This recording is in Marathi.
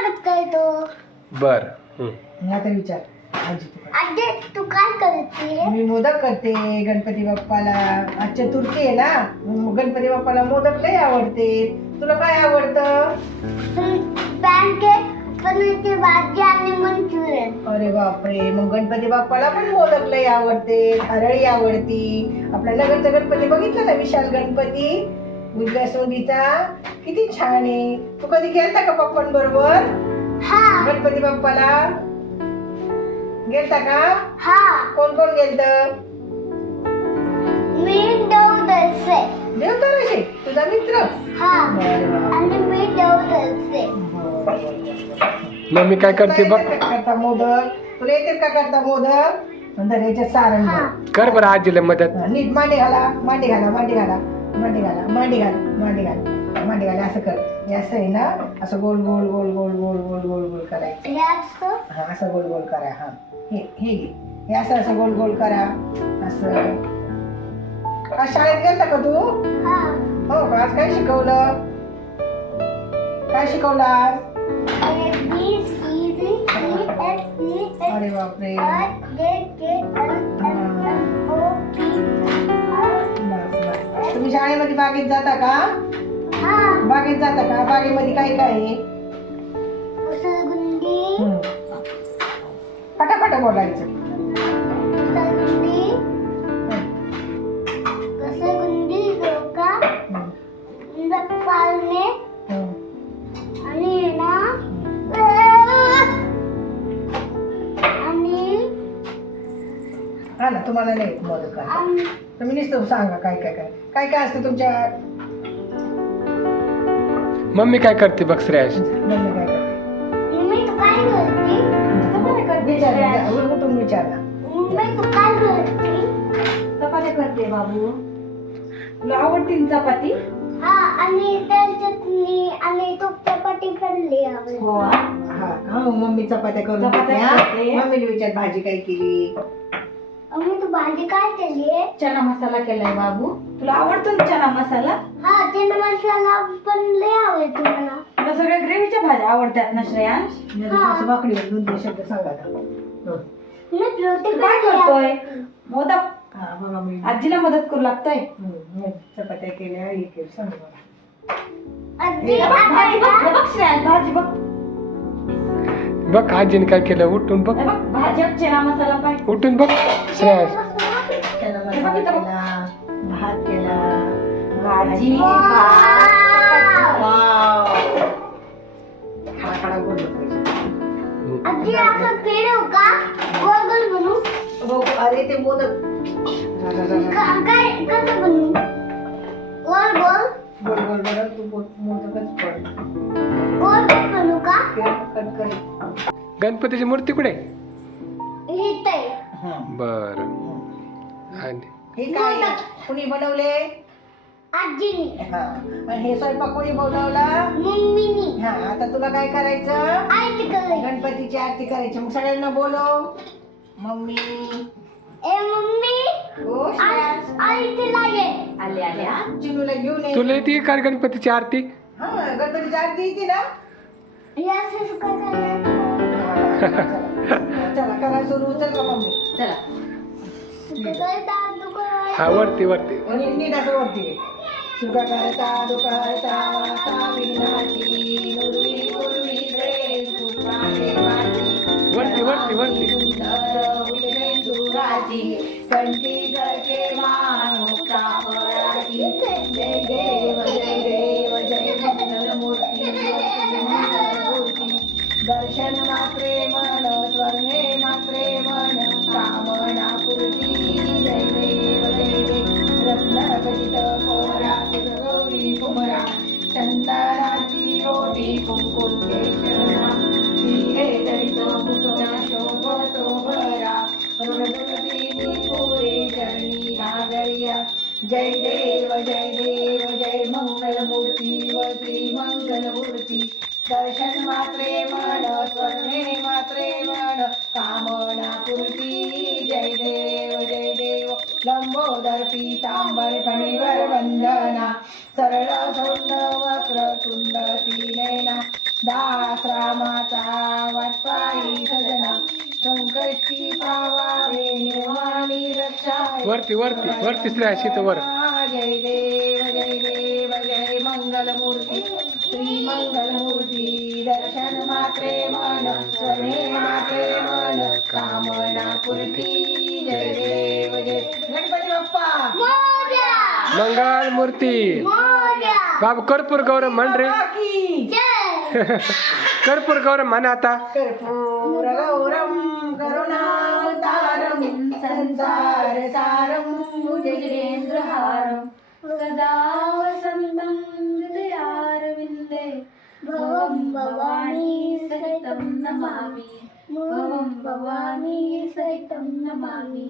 स्वागत करतो. बर आता विचार आजी तू काय? आजी तू काय करते? मी मोदक करते गणपती बाप्पाला. आज चतुर्थी आहे ना, मग गणपती बाप्पाला मोदक लय आवडते. तुला काय आवडतं? पॅनकेक, पनीरची भाजी आणि मंचुरियन. अरे बापरे, मग गणपती बाप्पाला पण मोदक लय आवडते, हरळी आवडती. आपल्या नगरचा गणपती बघितला ना, विशाल गणपती गुजरासोंडीचा, किती छान आहे. तू कधी गेलता का पप्पांबरोबर हा गणपती बाप्पाला? गेलता का? हा कोण कोण गेलत? मी देवदर्शे. देवताराशी तुझा मित्र? हा अरे वा. आणि मी देवदर्शे. मम्मी काय करते बघ. तुला येतात का करता मोदक? तुला येते का करता मोदक? नंतर याच्यात सारण हा भर. कर बरं आजीला मदत. नीट मांडी घाला, मांडी घाला, मांडी घाला, मांडी घाला, मांडी घाल, मांडी घाल, मांडी घाल. असं कर. हे असं आहे ना, असं गोल गोल गोल गोल गोल गोल गोल गोल करायचं. हे असतं. हा असं गोल गोल करा. हा हे हे घे. हे असं असं गोल गोल करा. असं. आज शाळेत गेलता का तू? हा हो का? आज काय शिकवलं? काय शिकवलं आज? A B C D E F G H अरे बापरे. I J K L M N O P R. बस, बस. तुम्ही शाळेमध्ये बागेत जाता का? हा बागेत जाता का? बागेमध्ये काय काय आहे? घसरगुंडी, पटापटा बोलायचं. घसरगुंडी, घसरगुंडी, झोका, पाळणे आणि ना आणि हा ना, तुम्हाला नाही येत मोदक करायला. आणि तुम्ही नुसतं सांगा काय काय काय काय काय असतं तुमच्या मम्मी काय करते बघ श्रेयस. मम्मी काय करते? मम्मी तू काय करते? विचार उठून विचारला. मम्मी तू काय करते? चपात्या करते बाबू. तुला आवडते ना चपाती? हा आणि त्या चटणी आणि तो चपाती खाल्ली आपण. हो हा का? मम्मी चपात्या करून चपात्या देते, हा? करते. मम्मीला विचार भाजी काय केली? मम्मी तू भाजी काय केली? चना मसाला केलाय बाबू. तुला आवडतो ना चना मसाला? हा चिकन मसाला पण लय आवडतो मला. तुला सगळ्या ग्रेव्हीच्या भाज्या आवडतात ना श्रेयांश? नाही तर असं बाकडीवर दोन तीन शब्द सांगा आता. हं. मी रोटी तू काय करतोय? मोदक. हा बघा मी आजीला मदत करू लागतोय. चपात्या केल्या हे केलं सांग मला. आजी हे बघ, भाजी बघ, हे बघ श्रेयांश, भाजी बघ. बघ आजीने काय केलं. उठून बघ, हे बघ, भाजी चना मसाला पाय. उठून बघ श्रेयस. त्याला मसाला केला, भात केला, भाजी, भात, चपाती. वाव. खडा बोललं पाहिजे. आजी असं फिरव का? गोल गोल बनवू? हो, अरे ते मोदक काय कसं बनवू? गोल गोल गोल गोल बनव, तू मोदकच पड. गोल गोल बनवू का? कट कर. गणपतीची मूर्ती कुठे? इथे. बर. आणि हे काय कुणी बनवले? आजीनी. हा. आणि हे स्वयंपाक कोणी बनवला? मम्मीनी. हा. आता तुला काय करायचं? आरती करायची. गणपतीची आरती करायची. मग सगळ्यांना बोलव. मम्मी. ए मम्मी हो श्रेयांश. आरतीला ये. आले आले हा. चिनूला घेऊन ये. तुला येते का गणपतीची आरती? हा गणपतीची आरती येते ना. हे असं सुका करायचं. चला करा सुरू. चल का मम्मी. चला. सुका करायचं, सुका हा वरती वरती. आणि नीट असं वरती घे. सुका करता दुखता वाता विनाची नुरवी गुरवी रे गुरवाने वाची वरती वरती वरती. सुंदर उलटे सुराची कंठी गळके माणूस फळाची. जय देव जय देव जय मंगलमूर्ती मंगलमूर्ती. दर्शन मात्रे मन स्वर्णे मात्रे मन कामना पूर्ती. जय देव जय देव रत्न खचित कोमरा गौरी कुमरा चंदनाची रोटी कुंकुम केशना. हे दरित मुठोना शोभतो भरा ऋणदुर्दीनी पुरे चरणी नागरिया. जय देव जय मंगलमूर्ती व श्री मंगलमूर्ती. दर्शन मात्रे मन स्वर्णे मात्रे मन कामना पूर्ती. जय देव लंबोदर पीतांबर फणीवर वंदना. सरळ सोंड वक्र तुंड तीनैना. दास रामा वरती वरती वरती श्री अशी तर वर जय देव जय मंगलमूर्ती श्री मंगलमूर्ती दर्शन मात्रे मन स्वने मात्रे मन कामना पूर्ती जय देव जय गणपती बाप्पा मोरया मंगल मूर्ती मोरया बाबू कर्पूर गौरव म्हण रे की जय कर्पूर गौरव म्हण आता कर्पूर गौरम करुणावतारम संसार सारम जगदेन्द्रहारं सदा वसन्तं हृदयारविन्दे भवं भवानी सहितं नमामि भवं भवानी सहितं नमामि